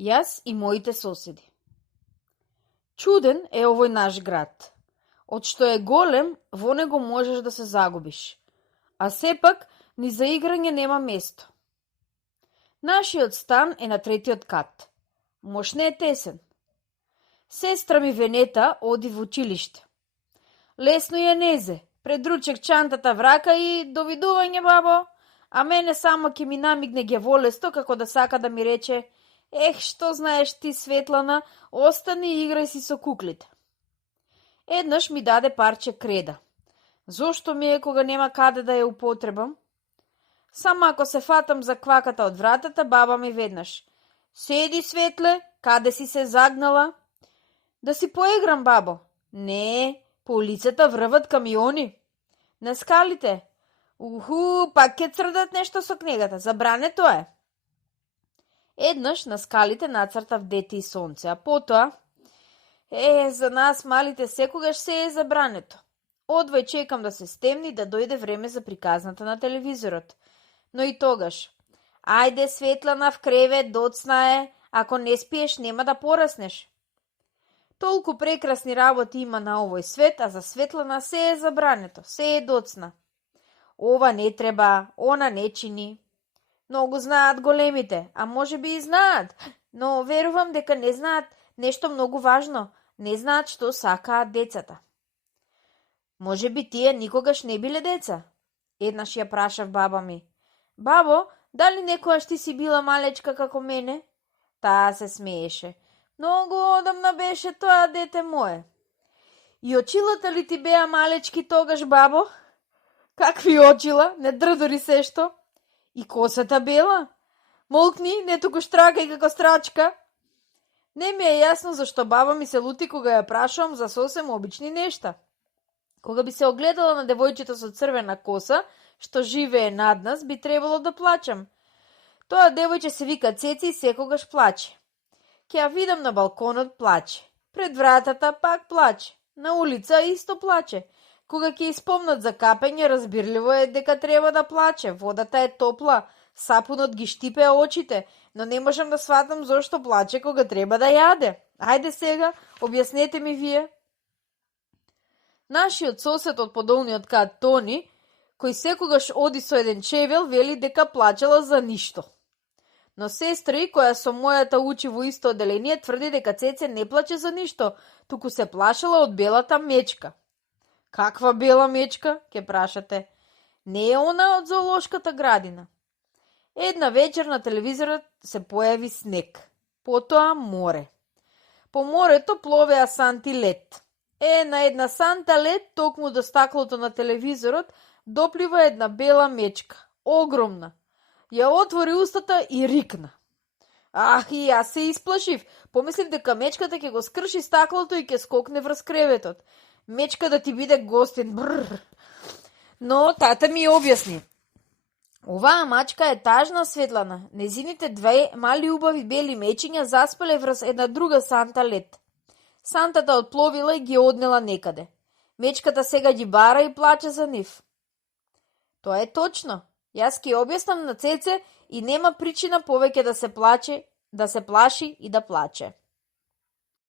Јас и моите соседи. Чуден е овој наш град. Од што е голем, во него можеш да се загубиш. А сепак, ни за играње нема место. Нашиот стан е на третиот кат. Мош не е тесен. Сестра ми Венета оди во училиште. Лесно ја незе, предручек чантата врака и довидување, бабо, а мене само ќе ми намигне гјаволесто како да сака да ми рече: ех, што знаеш ти, Светлана, остани и играј си со куклите. Еднаш ми даде парче креда. Зошто ми е кога нема каде да ја употребам? Само ако се фатам за кваката од вратата, баба ми веднаш: седи, Светле, каде си се загнала? Да си поиграм, бабо. Не, по улицата врват камиони. На скалите. Пак ќе црдат нешто со книгата, забрането е. Еднаш на скалите нацртав дете и сонце, а потоа... за нас малите секогаш се е забрането. Одвај чекам да се стемни да дојде време за приказната на телевизорот. Но и тогаш: ајде, Светлана, в кревет, доцна е, ако не спиеш нема да пораснеш. Толку прекрасни работи има на овој свет, а за Светлана се е забрането, се е доцна. Ова не треба, она не чини. Многу знаат големите, а може би и знаат, но верувам дека не знаат нешто многу важно, не знаат што сакаат децата. Може би тие никогаш не биле деца? Еднаш ја прашав баба ми: бабо, дали некојаш ти си била малечка како мене? Таа се смееше. Многу одамна беше тоа дете мое. И очилата ли ти беа малечки тогаш, бабо? Какви очила, не дрдори се што? И косата бела? Молкни, не туку штракај како страчка. Не ми е јасно зашто баба ми се лути кога ја прашувам за сосем обични нешта. Кога би се огледала на девојчето со црвена коса, што живее над нас, би требало да плачам. Тоа девојче се вика Цеци и секогаш плаче. Ке ја видам на балконот, плаче. Пред вратата пак плаче. На улица исто плаче. Кога ќе испомнат за капење, разбирливо е дека треба да плаче. Водата е топла, сапунот ги штипе очите, но не можам да сватам зошто плаче кога треба да јаде. Ајде сега, објаснете ми вие. Нашиот сосед од подолниот кат Тони, кој секогаш оди со еден чевел, вели дека плачела за ништо. Но сестри, која со мојата учи во исто оделение, тврди дека Цеце не плаче за ништо, туку се плашала од белата мечка. Каква бела мечка, ке прашате? Не е она од зоолошката градина. Една вечер на телевизорот се појави снег, потоа море. По морето пловеа санти лед. На една санта лед, токму до стаклото на телевизорот, доплива една бела мечка, огромна. Ја отвори устата и рикна. И јас се исплашив. Помислив дека мечката ќе го скрши стаклото и ќе скокне врз креветот. Мечка да ти биде гостин. Но тата ми објасни. Оваа мачка е тажна, Светлана. Незините две мали убави бели мечиња заспале врз една друга санта лед. Сантата отпловила и ги однела некаде. Мечката сега ги бара и плаче за нив. Тоа е точно. Јас ќе објаснам на Цеце и нема причина повеќе да се плаши и да плаче.